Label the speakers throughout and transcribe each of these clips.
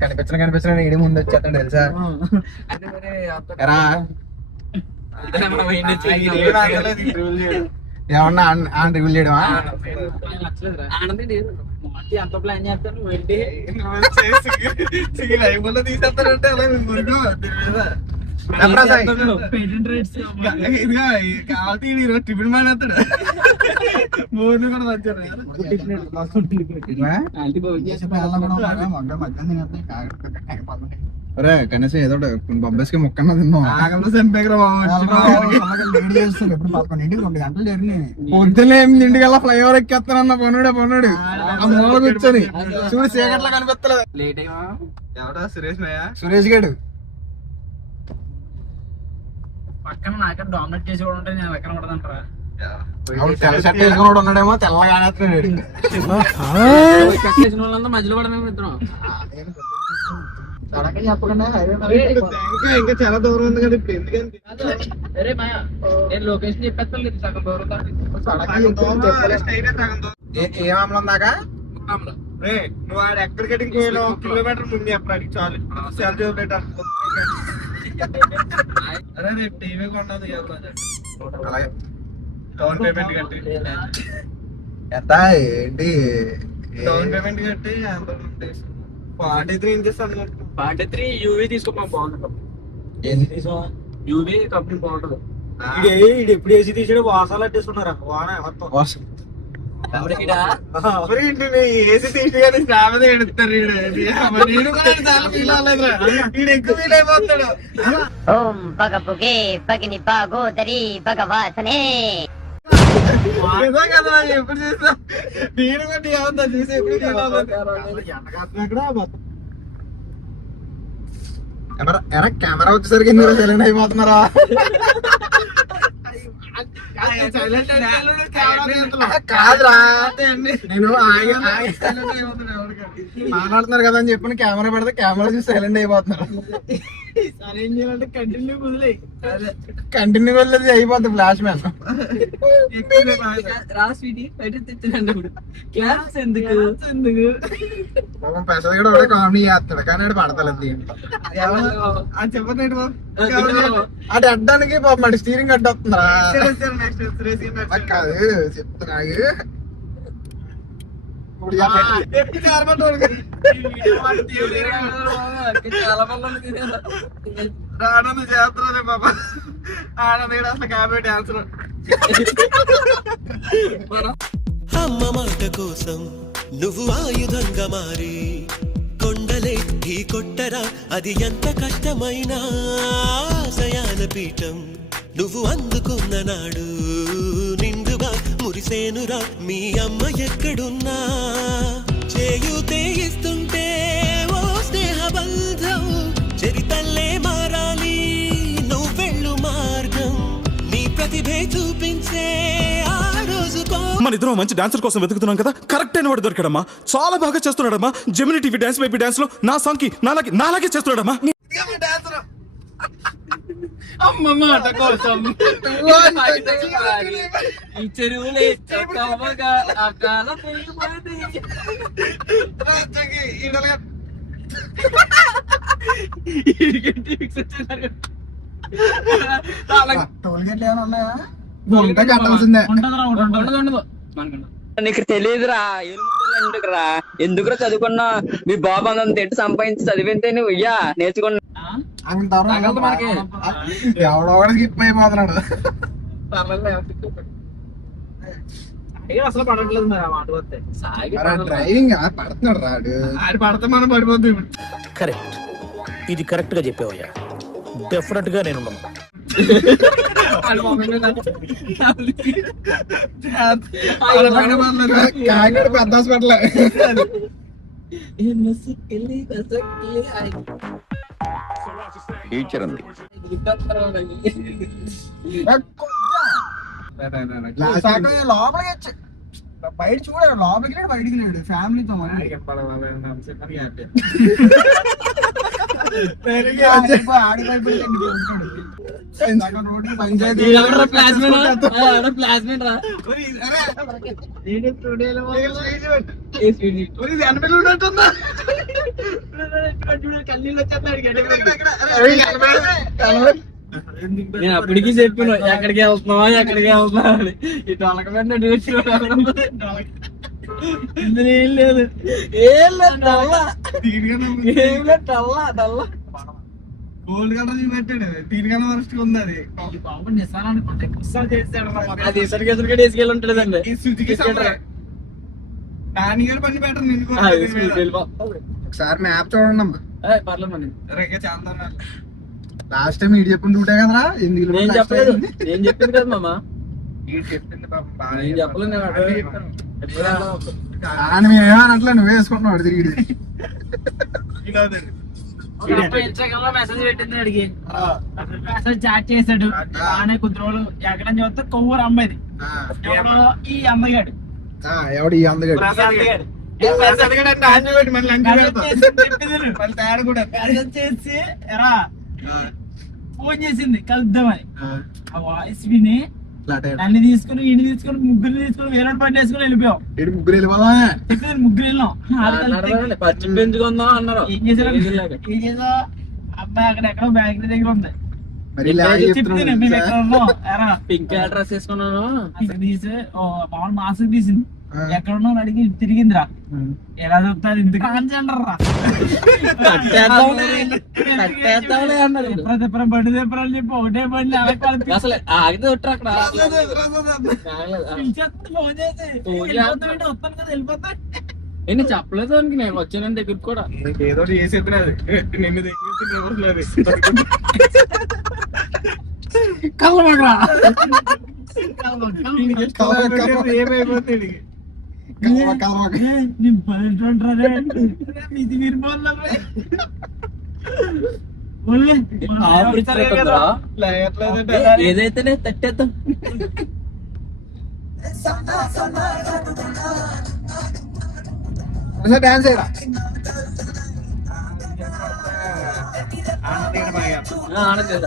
Speaker 1: కనిపించిన కనిపించిన ఇడి ముందు వచ్చేస్తాడు తెలుసా?
Speaker 2: అంటే మరి అంత-
Speaker 1: ఎరా?
Speaker 2: అంటే మనం ఏంటి చెయ్యి-
Speaker 1: ఏమన్నా ఆన్ రివీల్ చేయడమా?
Speaker 2: నచ్చలేదురా. ఆనందం లేదు. మొత్తం ఎంత ప్లాన్ చేస్తాను వెళ్ళి
Speaker 1: తీసేస్తారంటే అలా చెప్పరా సాయి?
Speaker 2: పేటెంట్ రైట్స్
Speaker 1: ఇదిగో కావాలి ఈరోజు టిఫిన్ మానేస్తాడు. బోర్డు కూడా వచ్చారు అరే కనీసం ఏదో బొబ్బస్కి మొక్కన్న తిన్నాం ఆగంలో చంపేకరా పొద్దున ఇంటికి వెళ్ళా ఫ్లైఓవర్ ఎక్కేస్తానన్న పనుడే పనుడు. ఆ మూల కూర్చొని. చూడు చీకట్లా కనిపిస్తలేదు.
Speaker 2: లేట్ అయ్యా
Speaker 1: ఎవడా? సురేష్ సురేష్ గారు
Speaker 2: పక్కన నాకన్నా డామినేట్ చేసి కూడా ఉంటే నేను ఎక్కడ ఉండదంటారా
Speaker 1: తెల్ల షర్ట్ వేసుకుని ఉన్నాడేమో తెల్లగా ఆనేస్తున్నాడు
Speaker 2: కట్టేసిన వాళ్ళంతా మధ్యలో
Speaker 1: ఇంకా ఇంకా చాలా దూరం ఉంది కదా ఇప్పుడు ఎందుకంటే
Speaker 2: నేను లొకేషన్ చెప్పేస్తాను లేదు సగం దూరం
Speaker 1: ఏ ఆమ్లం దాకా? నువ్వు ఆడ ఎక్కడ కటింగ్ పోయినా కిలోమీటర్ ముందు చెప్పడానికి చాలు. సెల్ అరే రేపు టీవీ కొన్నది డౌన్ పేమెంట్ కట్టి. ఎంత ఏంటి? డౌన్ పేమెంట్ కట్టి ఫార్టీ త్రీ ఇంచెస్ అన్నట్టు.
Speaker 2: ఫార్టీ త్రీ యూవీ తీసుకోమా బాగుంటుంది యూవీ కంపెనీ బాగుంటుంది
Speaker 3: ఎప్పుడు ఏసీ తీసాడు వాసాలు అట్టేసుకున్నారా? వాన మొత్తం.
Speaker 1: ఇంటి ఏసీ తీసి మీద ఎడుతారు కూడా చాలా ఫీల్ అవ్వలేదురా ఎక్కువ ఫీల్ అయిపోతాడు.
Speaker 4: ఓం పగపుగే పగిని పాగోదరి
Speaker 1: ఏదో కదా ఎప్పుడు చూసా నేను కూడా ఏమన్నా చూసి ఎప్పుడు ఎరా కెమెరా వచ్చేసరికి మీరు సైలెంట్ అయిపోతున్నారా? కాదురా. నేను మాట్లాడుతున్నారు కదా అని చెప్పి కెమెరా పెడితే కెమెరా చూసి సైలెంట్ అయిపోతున్నారు.
Speaker 2: కంటిన్యూ
Speaker 1: వెళ్ళేది అయిపోతుంది ఫ్లాష్ మ్యాన్
Speaker 2: రా స్వీటీ బయట తెచ్చినండి ఇప్పుడు క్లాస్ ఎందుకు? ఎందుకు?
Speaker 1: పాపం పెద్దది కూడా ఒకటే కామెడీ చేస్తాడు కానీ ఆడు పడతలేదు అటు అడ్డానికి పాపం అటు స్టీరింగ్ అడ్డు వస్తుందా నాకు కాదు చెప్తున్నా. ఆనంద్ చేస్తున్నానే బాబా ఆనంద్ అసలు కాబట్టి డాన్సర్
Speaker 5: అమ్మ మాట కోసం నువ్వు ఆయుధంగా మారి కొండలెత్తి కొట్టరా అది ఎంత కష్టమైనా ఆశయాల పీఠం. నువ్వు అందుకున్న నాడు నిన్న మురిసేనురా మీ అమ్మ ఎక్కడున్నా? చేయూతే ఇస్తుంటే ఓ స్నేహ బంధం చరితల్లే మారాలి నువ్వెళ్ళు మార్గం నీ ప్రతిభే చూపించే
Speaker 6: మన ఇద్దరం మంచి డాన్సర్ కోసం వెతుకుతున్నాం కదా? కరెక్ట్ అయిన వాడు దొరికాడమ్మా. చాలా బాగా చేస్తున్నాడమ్మా. జెమిని టీవీ డాన్స్ బేబీ డాన్స్లో నా సాంగ్కి నాలాగే నాలాగే చేస్తున్నాడమ్మా.
Speaker 2: అమ్మ మాట కోసం. ఈ చెరువులే చక్కగా అకాల పెరిగిపోయింది
Speaker 1: ఉంటే కట్టాల్సిందే
Speaker 7: నీకు తెలియదురా ఎందుకురా? ఎందుకురా చదువుకున్నా మీ బాబు అంత తిట్టి సంపాదించి చదివితే నువ్వు? ఇయ్యా నేర్చుకున్నా
Speaker 1: అంత
Speaker 2: తగలదు మనకి.
Speaker 1: ఎవడో కూడా స్కిప్ అయిపోతున్నాడు
Speaker 2: అసలు పడట్లేదు మరి ఆ మాట వస్తే సాగి
Speaker 1: అరే డ్రైవింగ్ పడుతున్నాడు రాడు ఆడు పడితే మనం పడిపోతుంది ఇప్పుడు
Speaker 3: కరెక్ట్ ఇది కరెక్ట్గా చెప్పావయ్యా డెఫినెట్గా నేను
Speaker 1: కాకినాడ పెద్ద హాస్పిటల్
Speaker 8: ఫ్యూచర్ ఉంది.
Speaker 1: లోపలికి వచ్చి బయట చూడాడు లోపలికి లేడు బయటికి లేడు ఫ్యామిలీతో పంచాయతీ
Speaker 2: నేను అప్పటికి చెప్పాను ఎక్కడికి వెళ్తున్నావా ఎక్కడికి వెళ్తున్నావా అని. ఈ తొలకమైన ఇందులో ఏం లేదు. ఏం లేదు డల్లా. ఏం లేదు డల్లా డల్లా.
Speaker 9: గోల్డ్ కలర్ చూపెట్టాడు దీనికన్నా వరస్ట్ ఉంది అది.
Speaker 2: అది వేసుకెళ్ళి ఉంటుందండి
Speaker 9: ఒకసారి మ్యాప్ చూడండి అమ్మా. లాస్ట్ టైం ఇటు చెప్పుకుంటూ ఉంటే కదరా? ఎందుకు
Speaker 2: నేను చెప్పలేదు. నేను చెప్పింది కదా మామ.
Speaker 9: చెప్పింది
Speaker 2: నేను చెప్పలేదు.
Speaker 9: కానీ మేము ఏమనట్లే నువ్వే వేసుకుంటున్నావు తిరిగి
Speaker 10: మెసేజ్ పెట్టింది అడిగి మెసేజ్ చాట్ చేశాడు. ఆనే కొద్ది రోజులు ఎక్కడ చూస్తే కొవ్వూరు అమ్మాయిది. ఈ అందగాడు
Speaker 9: ఎవడు ఈ అందగాడు.
Speaker 10: చేసి ఎరా ఫోన్ చేసింది కలుద్దామని. ఆ. వాయిస్ విని. నన్ను తీసుకుని ఇంటి తీసుకుని ముగ్గురు తీసుకుని వేరే పని వేసుకుని వెళ్ళిపోయాం.
Speaker 9: ముగ్గురు వెళ్ళిపోదా?
Speaker 10: ముగ్గురు వెళ్ళాం ఏం
Speaker 2: ఏదిలాగా.
Speaker 10: ఏం చేసా అబ్బాయి అక్కడ ఎక్కడో బ్యాంక్ దగ్గర ఉంది.
Speaker 2: డ్రెస్ వేసుకున్నాను
Speaker 10: అసలు తీసి ఓ మామూలు మాస్క్ తీసింది
Speaker 9: ఆ.
Speaker 10: ఎక్కడ ఉన్నావు అని అడిగి తిరిగిందిరా ఎలా చెప్తారు ఇందుకు ట్రాన్స్జెండర్ రా
Speaker 2: కట్టేద్దాంలే, కట్టేద్దాంలే అన్నారు వీళ్ళు.
Speaker 10: ఎప్పుడో తిప్పరా బండి తిప్పరా అని చెప్పి ఒకటే బండి అలా కలిపి
Speaker 2: అసలు ఆగితే కొట్టరు అక్కడ ఆగలేదు. ఆ.
Speaker 10: పిలిచేస్తుంది ఫోన్ చేసి
Speaker 2: ఫోన్
Speaker 10: వెళ్ళిపోతానంటే వస్తాను కదా వెళ్ళిపోతా
Speaker 2: ఏ, నేను చెప్పలేదు దానికి నేను వచ్చాను దగ్గరికి కూడా.
Speaker 9: ఏదో ఒకటి చేసి చెప్పినది నిన్ను దగ్గర ఏమైపోతుంది
Speaker 2: ఏదైతేనే తట్టేద్దాం.
Speaker 9: డాన్స్ చేయరా
Speaker 2: ఆ, ఆడలేదు.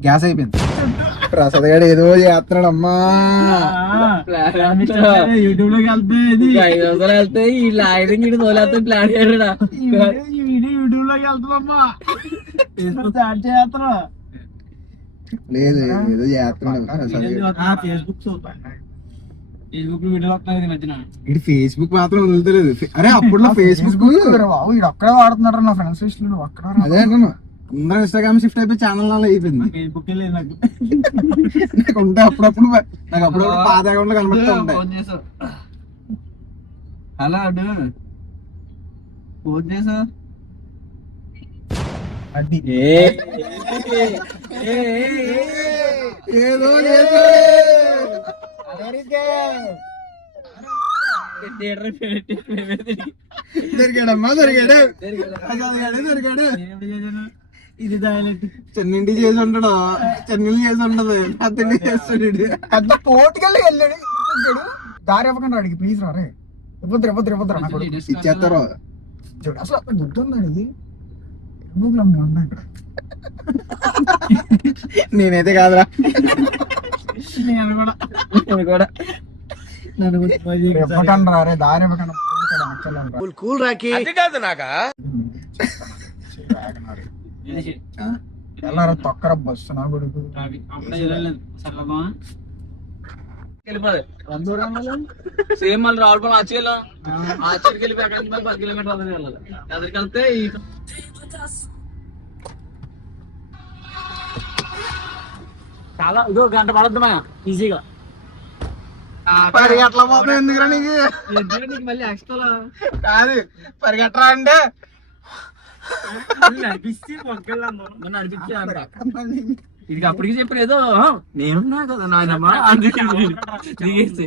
Speaker 9: గ్యాస్ అయిపోయింది ప్రసాద్ గారు ఏదో చేస్తున్నాడు అమ్మా
Speaker 10: యూట్యూబ్లోకి వెళ్తే
Speaker 2: ఈ లాయరింగ్ ఇటు తోలేస్తే ప్లాన్ చేయడా
Speaker 10: యూట్యూబ్లోకి ఫేస్బుక్ స్టార్ట్ చేస్తారు
Speaker 9: లేదు ఏదో చేస్తున్నాడు
Speaker 10: ఫేస్బుక్
Speaker 9: ఇది మాత్రం వదులుతలేదు అరే అప్పుడు ఫేస్బుక్
Speaker 8: ఒక్కడే వాడుతున్నాడు నా ఫ్రెండ్స్ లిస్ట్ ఒక్కడ
Speaker 9: అదే అంటున్నా అందరూ ఇన్స్టాగ్రామ్ షిఫ్ట్ అయిపోయి ఛానల్ అలా అయిపోయింది
Speaker 10: ఫేస్బుక్ లేదు నాకు
Speaker 9: నాకు ఉంటే అప్పుడప్పుడు నాకు అప్పుడప్పుడు పాత అకౌంట్లు కనబడుతూ ఉంటాయి
Speaker 8: ఫోన్ చేసా హలో అడు ఫోన్ చేసా
Speaker 9: ఏదో ఏదో దొరికాడమ్మా దొరికాడు ప్రసాద్ గాడే దొరికాడు
Speaker 10: నేను చేశాను ఇది దాయలెట్
Speaker 9: చెన్నింటి చేసి ఉంటాడు చెన్నీళ్ళు చేసి ఉంటది అతన్ని చేస్తాడు.
Speaker 8: పెద్ద పోటుకెళ్ళి వెళ్ళాడు. దారి ఇవ్వకుండా అడిగి ప్లీజ్ రా రే. ఇవ్వద్దు ఇవ్వద్దు ఇవ్వద్దు నాకు
Speaker 9: ఇచ్చేస్తారు
Speaker 8: చూడు అసలు అక్కడ గుర్తు ఉందా ఇది ఉన్నాం ఇక్కడ
Speaker 9: నేనైతే కాదురా.
Speaker 10: నేను కూడా.
Speaker 2: ఇది కూడా.
Speaker 10: నన్ను
Speaker 8: ఇవ్వకండి దారి.
Speaker 3: కూల్ రాకి
Speaker 8: వెళ్ళారా తొక్కర బస్సు నా కొడుకు?
Speaker 2: సేమ్ మళ్ళీ రావులపాలెం ఆచరిలో ఆచరికి వెళ్ళిపోయి అక్కడి నుంచి పది కిలోమీటర్లు అదే వెళ్ళాలి ఎదురుకి వెళ్తే ఈ
Speaker 10: చాలా ఇదో గంట పడద్దుమా ఈజీగా.
Speaker 9: పరిగెట్ల పోతాం ఎందుకురా నీకు?
Speaker 2: మళ్ళీ ఎక్స్ట్రా
Speaker 9: కాదు పరిగెట్టరా అంటే?
Speaker 2: అంట. ఇది అప్పటికి చెప్పిన ఏదో "ఆ, నేనున్నా కదా నాయనమ్మ అందుకే దిగేసి?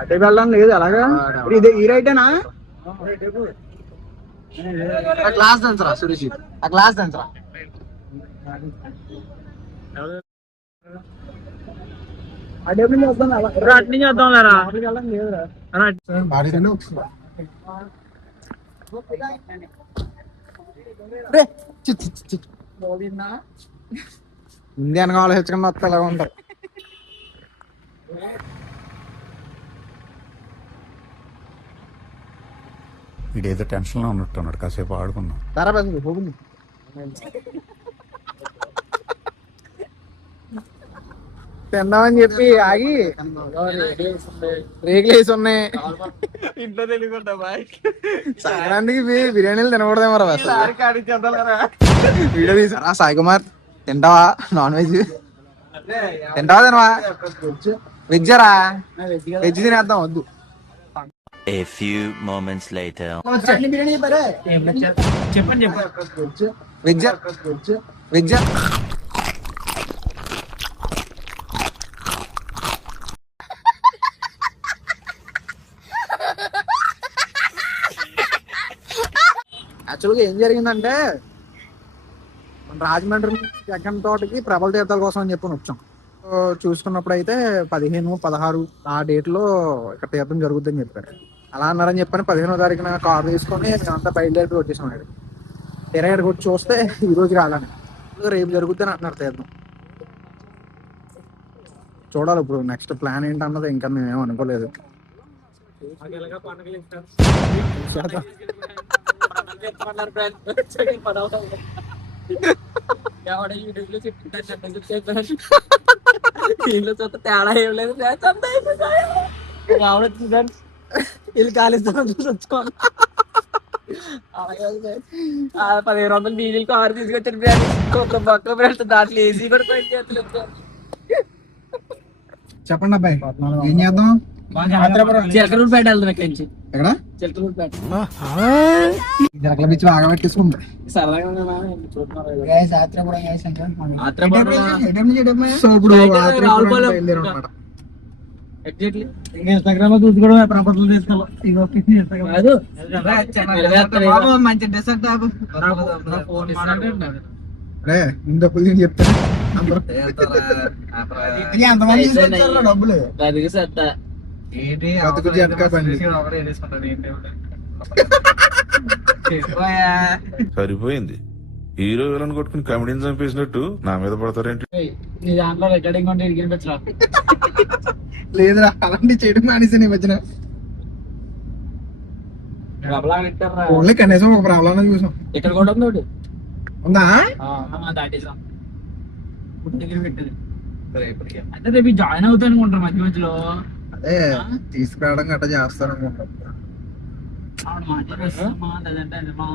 Speaker 8: అటే వెళ్ళడం లేదు అలాగా? ఇదే ఈ రైటేనా
Speaker 9: క్లాస్ దంచరా సురేష్. ఆ క్లాస్ దంచరా
Speaker 8: అటే నుంచి వద్దాం అలా.
Speaker 10: అటు నుంచి వద్దాం లేరా
Speaker 8: అక్కడికి వెళ్ళడం లేదురా
Speaker 9: బాడీలోనే చి. ముందే వెనక ఆలోచించకుండా వస్తే ఇలా ఉంటారు
Speaker 6: వీడేదో టెన్షన్లో ఉన్నట్టున్నాడు. కాసేపు
Speaker 9: ధర పెద్దది తిందామని చెప్పి ఆగి రేకులు వేసి ఉన్నాయి.
Speaker 2: ఇంట్లో తెలియకుండా
Speaker 9: సంక్రాంతికి బిర్యానీలు తినకూడదేమో రా వీడియో తీసారా సాయి కుమార్ తింటావా? నాన్ వెజ్ తింటావా తినవా? వెజ్జరా వెజ్ తినేద్దాం వద్దు.
Speaker 11: A few moments later.
Speaker 8: Biryani చెప్పారే?
Speaker 10: చెప్పండి చెప్పండి.
Speaker 9: వెజ్ వెజ్ యాక్చువల్గా ఏం జరిగిందంటే మన రాజమండ్రి నుంచి జగన్ తోటకి ప్రబల తీర్థాల కోసం అని చెప్పి వచ్చాం. చూసుకున్నప్పుడు అయితే పదిహేను పదహారు ఆ డేట్లో ఇక్కడ తీర్థం జరుగుద్దని చెప్పారు. అలా అన్నారని చెప్పని పదిహేనో తారీఖున కార్ తీసుకొని మేమంతా బయలుదేరి వచ్చేసాం ఇక్కడ ఇరవై ఏడుకి వచ్చి చూస్తే ఈ రోజు రాలని రేపు జరుగుద్దని అంటున్నారు తీర్థం. చూడాలి ఇప్పుడు నెక్స్ట్ ప్లాన్ ఏంటన్నది ఇంకా మేమేం అనుకోలేదు. చూసేద్దాం.
Speaker 2: ఎవడ యూట్యూబ్లో చెప్పింటారు వీళ్ళు చూస్తే తేడా ఏం లేదు ఫ్రెండ్స్ అంతా అయిపోయింది. రావడం వచ్చింది ఫ్రెండ్స్ వీళ్ళు కాలేస్తాం చూసి వచ్చుకోండి అలాగే ఉంది. ఆ పదిహేను వందలు డీజిల్ కారు తీసుకొచ్చారు ఫ్రెండ్స్ ఒక పక్క ఫ్రెండ్స్ దాంట్లో ఏసీ కూడా పని చేతులు
Speaker 9: చెప్పండి అబ్బాయి ఏం చేద్దాం
Speaker 2: చిలకలూరుపేట వెళ్దాం ఇక్కడి నుంచి.
Speaker 9: ఎక్కడ?
Speaker 2: చిలకలూరుపేట
Speaker 9: జరకల బిచ్చి బాగా
Speaker 2: ఆత్రపురం
Speaker 9: సో ఇప్పుడు
Speaker 10: ఇన్స్టాగ్రామ్లో చూసి కూడా ప్రపంచంలో తీసుకోవాలి మంచి డ్రెస్ అంటే
Speaker 8: డబ్బులు?
Speaker 10: ఏంటి
Speaker 9: బతుకు బండి.
Speaker 6: సరిపోయింది. హీరో విలన్ కొట్టుకుని కమెడీని చంపేసినట్టు నా మీద పడతారేంటి?
Speaker 2: నీ దాంట్లో రికార్డింగ్ ఉంటే ఇరిగిన పెట్టరా
Speaker 9: లేదురా అలాంటి చేయడం మానేసాను ఈ మధ్యన. ఓన్లీ కనీసం ఒక ప్రాబ్లం చూసాం.
Speaker 2: ఇక్కడ కూడా ఉంది? ఒకటి
Speaker 9: ఉందా
Speaker 10: దాటేసాం. దగ్గర అంటే రేపు జాయిన్ అవుతాను అనుకుంటారు మధ్య మధ్యలో.
Speaker 9: అదే తీసుకురావడం గట్రా చేస్తారు అనుకుంటాం
Speaker 10: ఆవిడ మాట్లాడేస్తామా లేదంటే అది మా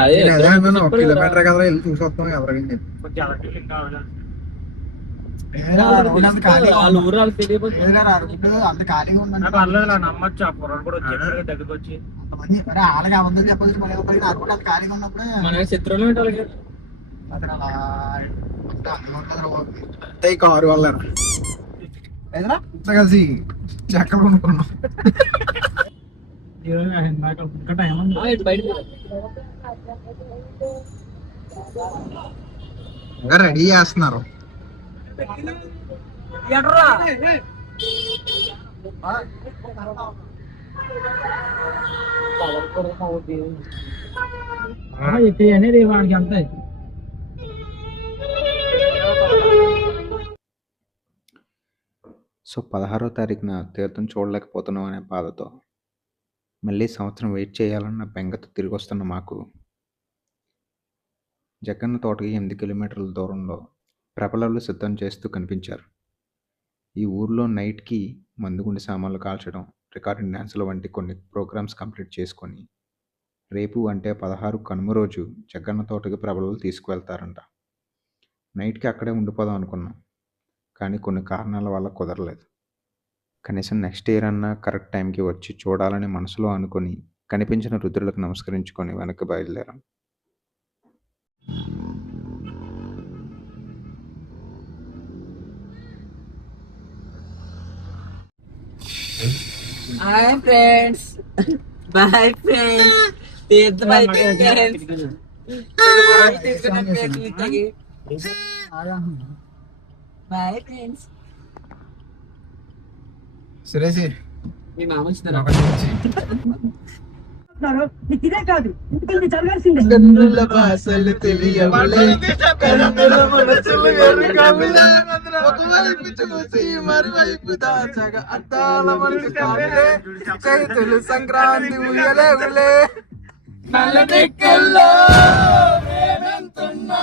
Speaker 2: అదే
Speaker 9: నేను అదే అన్నాను ఒక కిలోమీటర్ కదా వెళ్ళి చూసి వస్తాం ఎవరికి చెప్పి
Speaker 10: కొంచెం ఎలక్ట్రిక్ కావాలి
Speaker 2: వాళ్ళ ఊరు వాళ్ళు తెలియదు
Speaker 8: అంత ఖాళీగా ఉందండి
Speaker 10: పర్లేదు నమ్మచ్చు ఆ పొరలు కూడా వచ్చి దగ్గరకు వచ్చి
Speaker 8: అంతమంది మరి వాళ్ళకి అబద్ధం చెప్పదు మరి ఎవరికి నాకు కూడా అంత ఖాళీగా ఉన్నప్పుడే
Speaker 2: మన శత్రువులు ఏంటి వాళ్ళకి
Speaker 8: అక్కడ అలా అంటే అందులో ఉంటుందిరా బాబు.
Speaker 9: అంతే ఈ కారు వల్ల కలిసి చక్కెర కొనుక్కున్నాం
Speaker 10: ఇంకా
Speaker 9: రెడీ చేస్తున్నారు.
Speaker 10: ఇది అనేది వాడికి అంతే.
Speaker 12: సో పదహారో తారీఖున తీర్థం చూడలేకపోతున్నాం అనే బాధతో మళ్ళీ సంవత్సరం వెయిట్ చేయాలన్న బెంగతో తిరిగి వస్తున్న మాకు. జగన్న తోటకి ఎనిమిది కిలోమీటర్ల దూరంలో ప్రబలలు సిద్ధం చేస్తూ కనిపించారు. ఈ ఊర్లో నైట్కి మందుగుండి సామాన్లు కాల్చడం రికార్డింగ్ డ్యాన్సుల వంటి కొన్ని ప్రోగ్రామ్స్ కంప్లీట్ చేసుకొని రేపు అంటే పదహారు కనుమ రోజు జగన్న తోటకి ప్రబలలు తీసుకువెళ్తారంట. నైట్కి అక్కడే ఉండిపోదాం అనుకున్నాం. కానీ కొన్ని కారణాల వల్ల కుదరలేదు. కనీసం నెక్స్ట్ ఇయర్ అన్నా కరెక్ట్ టైంకి వచ్చి చూడాలని మనసులో అనుకొని కనిపించిన రుద్రులకు నమస్కరించుకొని వెనక్కి బయలుదేరాం.
Speaker 2: హాయ్ ఫ్రెండ్స్ బాయ్ ఫ్రెండ్స్ తీర్థం అయిపోయింది బాయ్ ఫ్రెండ్స్
Speaker 9: సురేష్.
Speaker 2: మీ మామ వచ్చినారా
Speaker 9: కన్నుల మరువైపు దాచగా అద్దాల మనసు కాదులే చైతులు సంక్రాంతి ఉయ్యలే ఉలే నల్ల దిక్కుల్లో మేమెంతున్నా.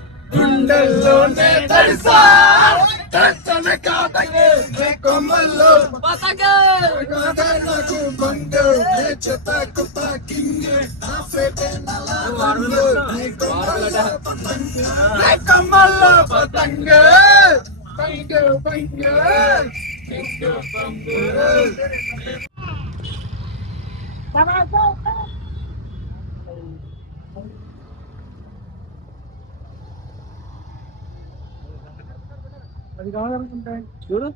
Speaker 9: గుండెల్లోనే తడిసా తన కాటకే కొమ్మల్లో నాకు బండు చెత్తకు పాకింగ్ ఆ ఫేటే నలా రంగు నీ కొమ్మల్లో పతంగ నీ కొమ్మల్లో పతంగ పంగ పంగ అది కావాలనుకుంటా.
Speaker 2: చూడు.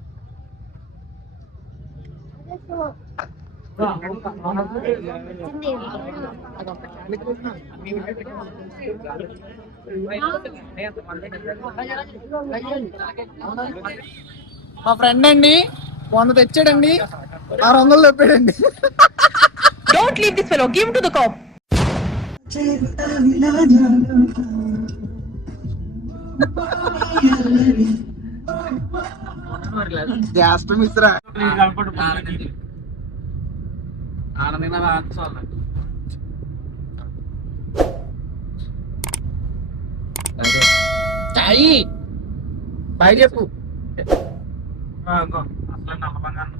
Speaker 9: మా ఫ్రెండ్ అండి వంద తెచ్చాడండి. ఆరు వందలు తెప్పాడండి
Speaker 13: don't leave this fellow give to the cop
Speaker 9: జాస్త
Speaker 2: ఆనందంగా
Speaker 9: బాయ్ చెప్పు.
Speaker 10: అసలు నల్లబంగారం